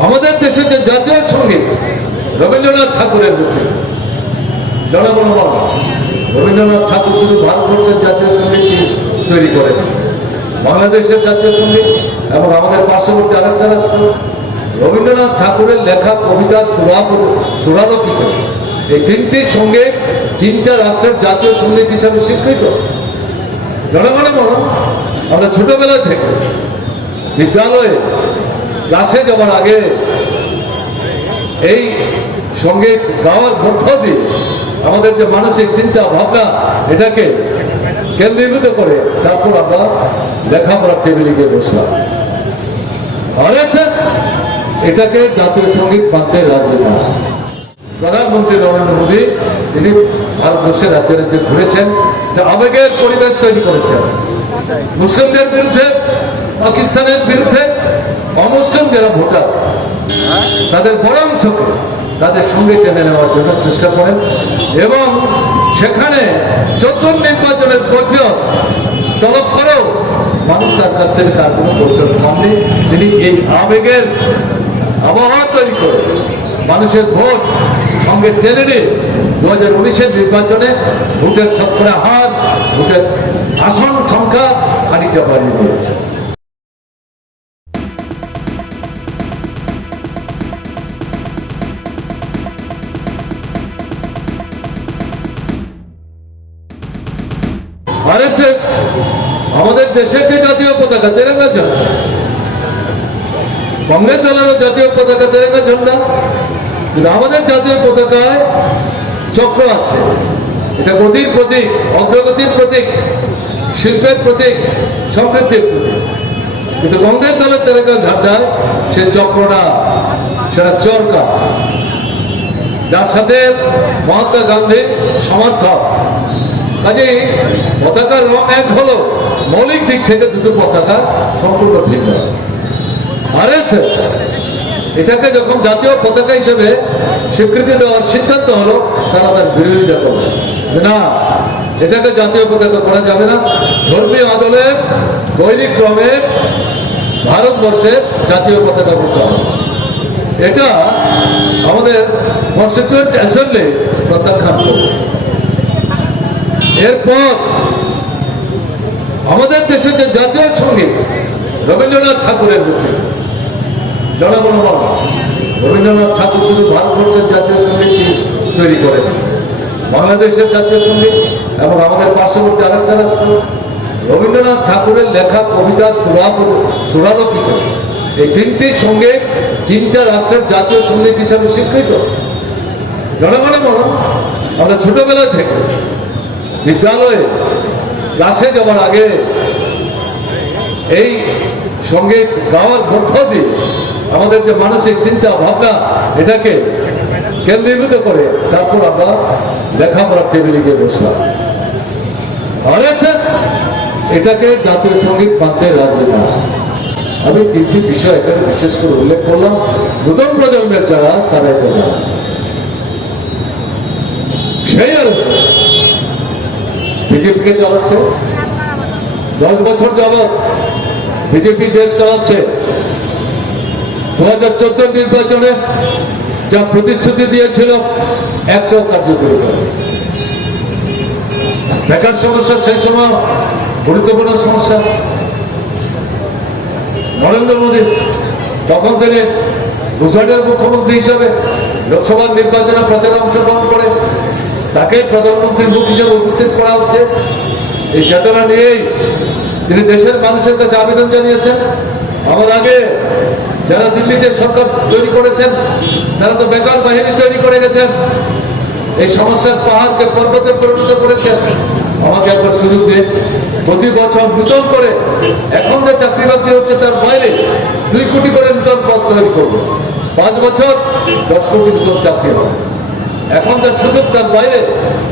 আমাদের দেশে যে জাতীয় সংগীত, রবীন্দ্রনাথ ঠাকুরের হচ্ছে জনগণ রবীন্দ্রনাথ ঠাকুর শুধু ভারতবর্ষের জাতীয় সংগীত তৈরি করেন বাংলাদেশের জাতীয় সংগীত এবং আমাদের পার্শ্ববর্তী আরেকটা রাষ্ট্র, রবীন্দ্রনাথ ঠাকুরের লেখা কবিতা সুরাপ- সুরারোপিত এই তিনটি সংগীত তিনটা রাষ্ট্রের জাতীয় সংগীত হিসাবে স্বীকৃত। জনগণ বল আমরা ছোটবেলা থেকে বিদ্যালয়ে ক্লাসে যাওয়ার আগে এই সংগীত গাওয়ার মধ্য দিয়ে আমাদের যে মানসিক চিন্তা, ভাবনা, এটাকে কেন্দ্রীভূত করে তারপর আমরা লেখাপড়ার টেবিলে গিয়ে বসলাম। এটাকে জাতীয় সংগীত মানতে রাজি না প্রধানমন্ত্রী নরেন্দ্র মোদী, তিনি ভারতবর্ষের রাজ্যে রাজ্যে ঘুরেছেন আবেগের পরিবেশ তৈরি করেছেন। মুসলিমদের বিরুদ্ধে, পাকিস্তানের বিরুদ্ধে অমুসলিম যারা ভোটার। তাদের অংশকে তাদের সঙ্গে টেনে নেওয়ার জন্য চেষ্টা করেন এবং সেখানে চোদ্দ নির্বাচনের কৈফিয়ত তলব করেও মানুষ তার কাছ থেকে তার কোনো কৈফিয়ত পাননি। তিনি এই আবেগের আবহাওয়া তৈরি করে মানুষের ভোট সঙ্গে টেনে নিয়ে দু হাজার উনিশের নির্বাচনে ভোটের শতকরা হার, ভোটের আসন সংখ্যা খানিকটা বাড়িয়ে দিয়েছে। আরএসএস আমাদের দেশের যে জাতীয় পতাকা তেরেঙ্গা ঝান্ডা, কংগ্রেস দলেরও জাতীয় পতাকা তেরেঙ্গা ঝান্ডা, কিন্তু আমাদের জাতীয় পতাকায় চক্র আছে। এটা গতির প্রতীক, অগ্রগতির প্রতীক, শিল্পের প্রতীক, সমৃদ্ধির প্রতীক। কিন্তু কংগ্রেস দলের তেরেঙ্গা ঝান্ডায় সে চক্রটা, সেটা চরকা। যার সাথে মহাত্মা গান্ধীর সমর্থক। কাজে পতাকার রং এক হলো মৌলিক দিক থেকে দুটো পতাকা সম্পূর্ণ ভিন্ন। আরএসএস এটাকে যখন জাতীয় পতাকা হিসেবে স্বীকৃতি দেওয়ার সিদ্ধান্ত হলো, তারা তার বিরোধিতা করবে। না, এটাকে জাতীয় পতাকা করা যাবে না। ধর্মীয় আদলের দৈনিক ক্রমে ভারতবর্ষের জাতীয় পতাকা করতে হবে। এটা আমাদের কনস্টিটিউয়েন্ট অ্যাসেম্বলি প্রত্যাখ্যান করেছে। এরপর আমাদের দেশে যে জাতীয় সংগীত রবীন্দ্রনাথ ঠাকুরের হচ্ছে জনগণ রবীন্দ্রনাথ ঠাকুর শুধু ভারতবর্ষের জাতীয় সংগীত তৈরি করেন বাংলাদেশের জাতীয় সংগীত এবং আমাদের পার্শ্ববর্তী আরেকটা রাষ্ট্র, রবীন্দ্রনাথ ঠাকুরের লেখা কবিতা সুরাপ- সুরারোপিত এই তিনটি সংগীত তিনটা রাষ্ট্রের জাতীয় সংগীত হিসাবে স্বীকৃত। জনগণ আমরা ছোটবেলা থেকে বিদ্যালয়ে ক্লাসে যাওয়ার আগে এই সংগীত গাওয়ার মধ্য দিয়ে আমাদের যে মানসিক চিন্তা ভাবনা, এটাকে কেন্দ্রীভূত করে তারপর আমরা লেখাপড়ার টেবিলে গিয়ে বসলাম। আরএসএস এটাকে জাতীয় সংগীত মানতে রাজি না আমি তিনটি বিষয় এখানে বিশেষ করে উল্লেখ করলাম। নতুন প্রজন্মের যারা তারা এটা সেই আরএসএস বিজেপিকে চালাচ্ছে। দশ বছর যাবৎ বিজেপি দেশ চালাচ্ছে। দু হাজার চোদ্দ নির্বাচনে যা প্রতিশ্রুতি দিয়েছিল একটাও কার্যকরী করে বেকার সমস্যা সেই সময়, গুরুত্বপূর্ণ সমস্যা। নরেন্দ্র মোদী তখন তিনি গুজরাটের মুখ্যমন্ত্রী হিসেবে লোকসভা নির্বাচনে প্রচারে অংশগ্রহণ করে। তাকেই প্রধানমন্ত্রীর মুখ হিসেবে উপস্থিত করা হচ্ছে। এই চেতনা নিয়েই তিনি দেশের মানুষের কাছে আবেদন জানিয়েছেন। আমার আগে যারা দিল্লিতে সরকার তৈরি করেছেন, তারা তো বেকার বাহিনী তৈরি করে গেছেন। এই সমস্যার পাহাড়কে পর্বতে পরিণত করেছেন আমাকে একবার সুযোগ দিয়ে প্রতি বছর নূতন করে এখন যে চাকরি বাকরি হচ্ছে, তার বাইরে দুই কোটি করে নূতন পদ তৈরি করব। পাঁচ বছর দশ কোটি নূতন চাকরি হবে। এখন যার সুযোগ তার বাইরে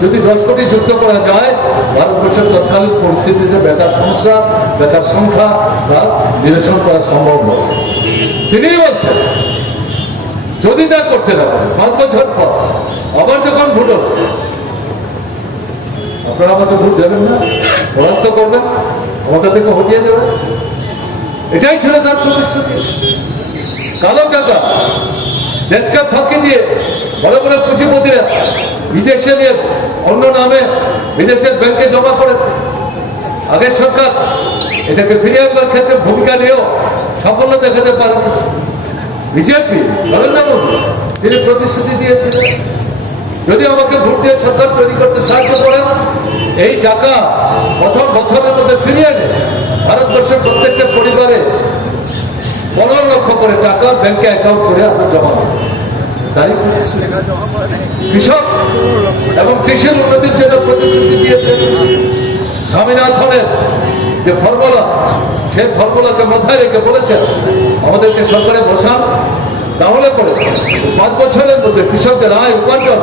যদি দশ কোটি যুক্ত করা যায় ভারতবর্ষের তৎকালীন পরিস্থিতিতে বেকার সমস্যা বেকার সংখ্যা তা নিরসন করা সম্ভব নয়। তিনিই বলছেন, যদি তা করতে না পারে পাঁচ বছর পর আবার যখন ভোট আপনারা আমাকে ভোট দেবেন না, পরাস্ত করবেন ক্ষমতা থেকে হটিয়ে দেবেন। এটাই ছিল তার প্রতিশ্রুতি। কালো টাকা দেশকে ফাঁকি দিয়ে বড় বড় পুঁজিপতিরা বিদেশে নিয়ে অন্য নামে বিদেশের ব্যাংকে জমা করেছে আগের সরকার এটাকে ফিরিয়ে আনবার ক্ষেত্রে ভূমিকা নিয়েও সাফল্য দেখাতে পারেনি বিজেপি, নরেন্দ্র মোদী, তিনি প্রতিশ্রুতি দিয়েছিলেন, যদি আমাকে ভোট দিয়ে সরকার তৈরি করতে সাহায্য করেন, এই টাকা প্রথম বছরের মধ্যে ফিরিয়ে এনে ভারতবর্ষের প্রত্যেকটা পরিবারে পনেরো লক্ষ করে টাকা ব্যাংকে অ্যাকাউন্ট করে আপনার জমা। তাই? কৃষক এবং কৃষির উন্নতির জন্য প্রতিশ্রুতি দিয়েছেন স্বামীনাথনের যে ফর্মুলা, সেই ফর্মুলাকে মাথায় রেখে বলেছেন, আমাদেরকে সরকারে বসান, তাহলে পরে পাঁচ বছরের মধ্যে কৃষকদের আয় উপার্জন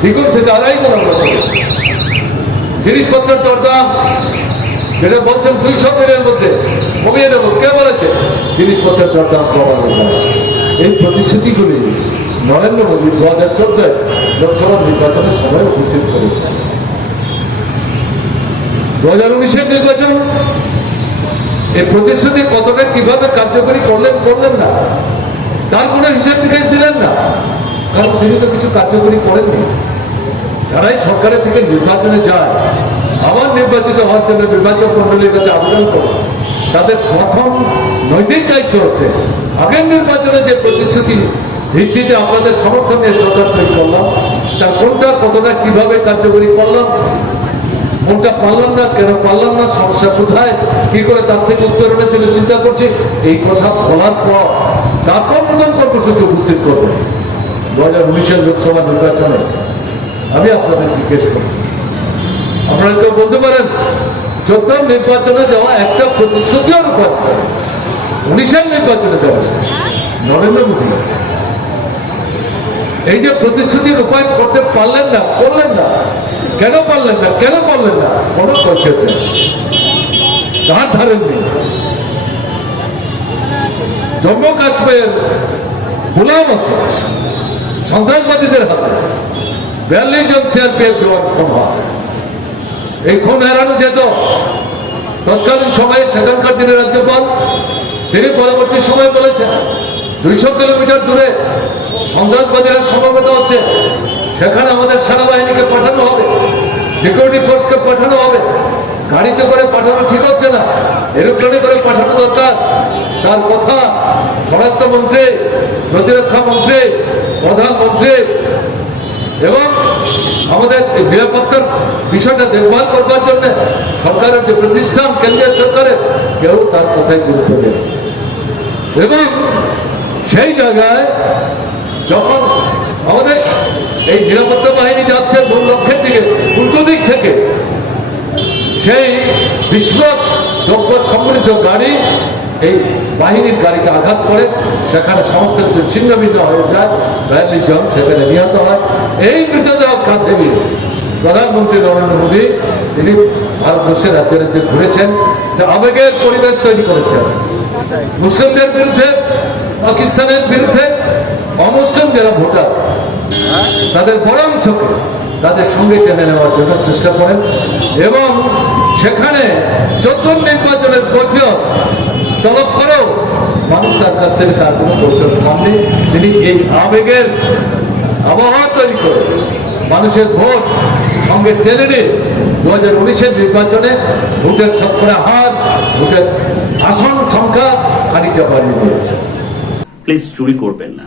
দ্বিগুণ থেকে আড়াই গুণ আমরা। জিনিসপত্রের দরদাম, যেটা বলছেন দুইশো দিনের মধ্যে কমিয়ে দেবো। কে বলেছে? জিনিসপত্রের দরদাম কমানো এই প্রতিশ্রুতিগুলি নরেন্দ্র মোদী দু হাজার চোদ্দয় লোকসভা নির্বাচনের সময় উপস্থিত করেছে। দু হাজার উনিশের নির্বাচন এই প্রতিশ্রুতি কতটা কীভাবে কার্যকরী করলেন করলেন না। তার কোনো হিসেব নিকেশ দিলেন না। কারণ তিনি তো কিছু কার্যকরী করেননি। যারাই সরকারের থেকে নির্বাচনে যায়, আবার নির্বাচিত হওয়ার জন্য নির্বাচক মন্ডলীর কাছে আবেদন করে, তাদের প্রথম নৈতিক দায়িত্ব হচ্ছে আগের নির্বাচনে যে প্রতিশ্রুতি ভিত্তিতে আপনাদের সমর্থন নিয়ে সরকার তৈরি করলাম। তার কোনটা, কতটা, কীভাবে কার্যকরী করলাম, কোনটা পারলাম না, কেন পারলাম না, সমস্যা কোথায়, কি করে তার থেকে উত্তরণের জন্য চিন্তা করছি, এই কথা বলার পর তারপর নতুন কর্মসূচি উপস্থিত করব। দু হাজার উনিশের লোকসভা নির্বাচনে আমি আপনাদের জিজ্ঞেস করি। আপনারা কেউ বলতে পারেন চোদ্দ নির্বাচনে দেওয়া একটা প্রতিশ্রুতিও রূপায়ণ উনিশের নির্বাচনে দেওয়া। নরেন্দ্র মোদী। এই যে প্রতিশ্রুতি রূপায়ণ করতে পারলেন না, করলেন না। কেন পারলেন না? কেন পারলেন না? কোনো কৈফিয়ত নেই। তার ধারেন জম্মু কাশ্মীর গুলামত সন্ত্রাসবাদীদের হাতে। বিয়াল্লিশ জন সিআরপিএফ জওয়ান খুন হয়। এই খুন এড়ানো যেত। তৎকালীন সময়ে সেখানকার যিনি রাজ্যপাল, তিনি পরবর্তী সময় বলেছেন, দুইশো কিলোমিটার দূরে সন্ত্রাসবাদীরা সমবেত হচ্ছে। সেখানে আমাদের সেনাবাহিনীকে পাঠানো হবে। সিকিউরিটি ফোর্সকে পাঠানো হবে। গাড়িতে করে পাঠানো ঠিক হচ্ছে না। এরোপ্লেনে করে পাঠানো দরকার। তার কথা স্বরাষ্ট্রমন্ত্রী প্রতিরক্ষা মন্ত্রী, প্রধানমন্ত্রী এবং আমাদের নিরাপত্তার বিষয়টা দেখভাল করবার জন্য সরকারের যে প্রতিষ্ঠান, কেন্দ্রীয় সরকারের, কেউ তার কথাই গুরুত্ব না। এবং সেই জায়গায় যখন আমাদের এই নিরাপত্তা বাহিনী যাচ্ছে মূল লক্ষ্যের দিকে, উল্টো দিক থেকে, সেই বিস্ফোরক দ্রব্য সমৃদ্ধ গাড়ি, এই বাহিনীর গাড়িকে আঘাত করে, সেখানে সমস্ত কিছু ছিন্ন ভিন্ন হয়ে যায়, বিয়াল্লিশ জন সেখানে নিহত হয়। এই মৃতদেহ কাঁধে নিয়ে প্রধানমন্ত্রী নরেন্দ্র মোদী, তিনি ভারতবর্ষের রাজ্যে রাজ্যে ঘুরেছেন আবেগের পরিবেশ তৈরি করেছেন। মুসলিমদের বিরুদ্ধে, পাকিস্তানের বিরুদ্ধে অমুসলিম যারা ভোটার, তাদের বড় তাদের সঙ্গে টেনে নেওয়ার জন্য চেষ্টা করেন এবং সেখানে চোদ্দ নির্বাচনের কৈফিয়ত তলব করেও মানুষ তার কাছ থেকে তার কোনো কৈফিয়ত পাননি। তিনি এই আবেগের আবহাওয়া তৈরি করে মানুষের ভোট সঙ্গে টেনে নিয়ে দু হাজার উনিশের নির্বাচনে ভোটের শতকরা হার ভোটের আসন সংখ্যা খানিকটা বাড়িয়ে দিয়েছে। প্লিজ চুরি করবেন না।